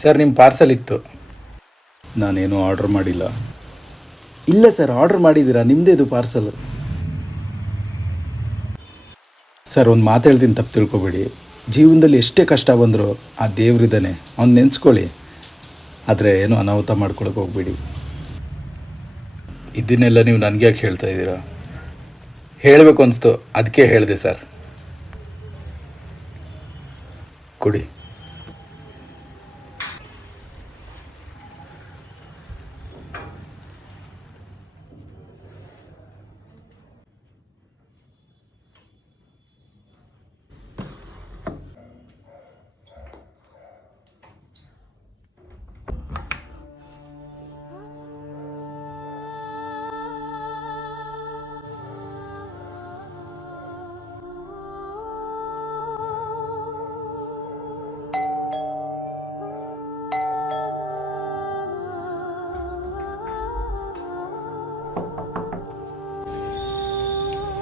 Sir ನಿಮ್ಮ parcel ಇತ್ತು. ನಾನೇನು ಆರ್ಡ್ರ್ ಮಾಡಿಲ್ಲ. ಇಲ್ಲ ಸರ್, ಆರ್ಡ್ರ್ ಮಾಡಿದ್ದೀರಾ, ನಿಮ್ಮದೇ ಇದು ಪಾರ್ಸಲ್. ಸರ್ ಒಂದು ಮಾತು ಹೇಳ್ತೀನಿ, ತಪ್ಪು ತಿಳ್ಕೊಬೇಡಿ. ಜೀವನದಲ್ಲಿ ಎಷ್ಟೇ ಕಷ್ಟ ಬಂದರೂ ಆ ದೇವ್ರಿದ್ದಾನೆ, ಅವ್ನು ನೆನೆಸ್ಕೊಳ್ಳಿ. ಆದರೆ ಏನು ಅನಾಹುತ ಮಾಡ್ಕೊಳಕ್ಕೆ ಹೋಗ್ಬೇಡಿ. ಇದನ್ನೆಲ್ಲ ನೀವು ನನಗೆ ಯಾಕೆ ಹೇಳ್ತಾ ಇದ್ದೀರಾ? ಹೇಳಬೇಕು ಅನಿಸ್ತು, ಅದಕ್ಕೆ ಹೇಳಿದೆ ಸರ್. ಕೊಡಿ.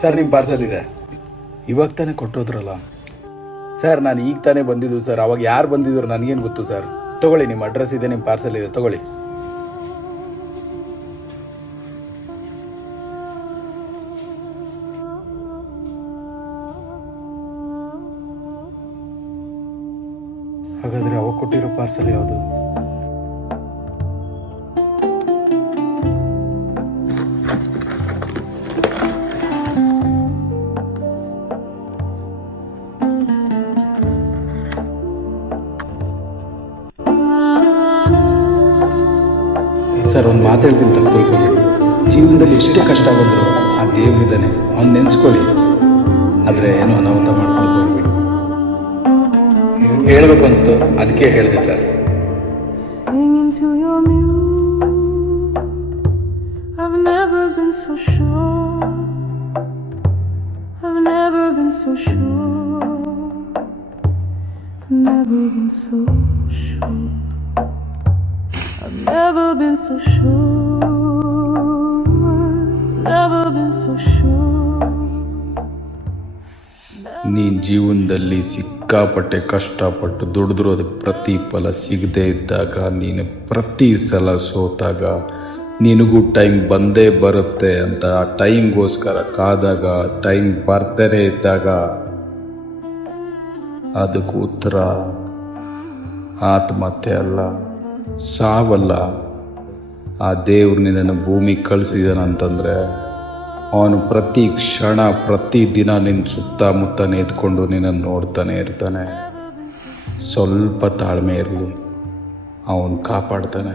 ಸರ್ ನಿಮ್ಮ ಪಾರ್ಸಲ್ ಇದೆ. ಇವಾಗ ತಾನೇ ಕೊಟ್ಟೋದ್ರಲ್ಲ. ಸರ್ ನಾನು ಈಗ ತಾನೇ ಬಂದಿದ್ದು ಸರ್. ಅವಾಗ ಯಾರು ಬಂದಿದ್ರು ನನಗೇನು ಗೊತ್ತು ಸರ್. ತೊಗೊಳ್ಳಿ, ನಿಮ್ಮ ಅಡ್ರೆಸ್ ಇದೆ, ನಿಮ್ಮ ಪಾರ್ಸಲ್ ಇದೆ, ತೊಗೊಳ್ಳಿ. ಹಾಗಾದರೆ ಅವಾಗ ಕೊಟ್ಟಿರೋ ಪಾರ್ಸಲ್ ಯಾವುದು? ಸರ್ ಒಂದು ಮಾತು ಹೇಳ್ತೀನಿ, ತಪ್ಪು ತಿಳ್ಕೊಬೇಡಿ. ಜೀವನದಲ್ಲಿ ಎಷ್ಟೇ ಕಷ್ಟ ಬಂದರೂ ಆ ದೇವ್ರಿದ್ದಾನೆ, ಅವ್ನು ನೆನೆಸ್ಕೊಳ್ಳಿ. ಆದರೆ ಏನು ಅನಾಹುತ ಮಾಡ್ಕೊಳಕ್ಕೆ ಹೋಗ್ಬೇಡಿ. ಹೇಳಬೇಕು ಅನಿಸ್ತು, ಅದಕ್ಕೆ ಹೇಳಿದೆ sir. Singing to your muse, I've never been so sure. I've never been so sure. I've never been so sure. I've never been so sure. Never been so sure. ನೀನು ಜೀವನದಲ್ಲಿ ಸಿಕ್ಕಾಪಟ್ಟೆ ಕಷ್ಟಪಟ್ಟು ದುಡಿದ್ರೂ ಅದಕ್ಕೆ ಪ್ರತಿಫಲ ಸಿಗದೇ ಇದ್ದಾಗ, ನೀನು ಪ್ರತಿ ಸಲ ಸೋತಾಗ, ನಿನಗೂ ಟೈಮ್ ಬಂದೇ ಬರುತ್ತೆ ಅಂತ ಆ ಟೈಮ್ಗೋಸ್ಕರ ಕಾದಾಗ, ಟೈಮ್ ಬರ್ತಾನೆ ಇದ್ದಾಗ ಅದಕ್ಕೆ ಉತ್ತರ ಆತ್ಮಹತ್ಯೆ ಅಲ್ಲ, ಸಾವಲ್ಲ. ಆ ದೇವ್ರು ನಿನ್ನನ್ನು ಭೂಮಿಗೆ ಕಳಿಸಿದಾನಂತಂದರೆ ಅವನು ಪ್ರತಿ ಕ್ಷಣ ಪ್ರತಿ ದಿನ ನಿನ್ನ ಸುತ್ತಮುತ್ತ ನಿಂತ್ಕೊಂಡು ನಿನ್ನನ್ನು ನೋಡ್ತಾನೆ ಇರ್ತಾನೆ. ಸ್ವಲ್ಪ ತಾಳ್ಮೆ ಇರಲಿ, ಅವನು ಕಾಪಾಡ್ತಾನೆ.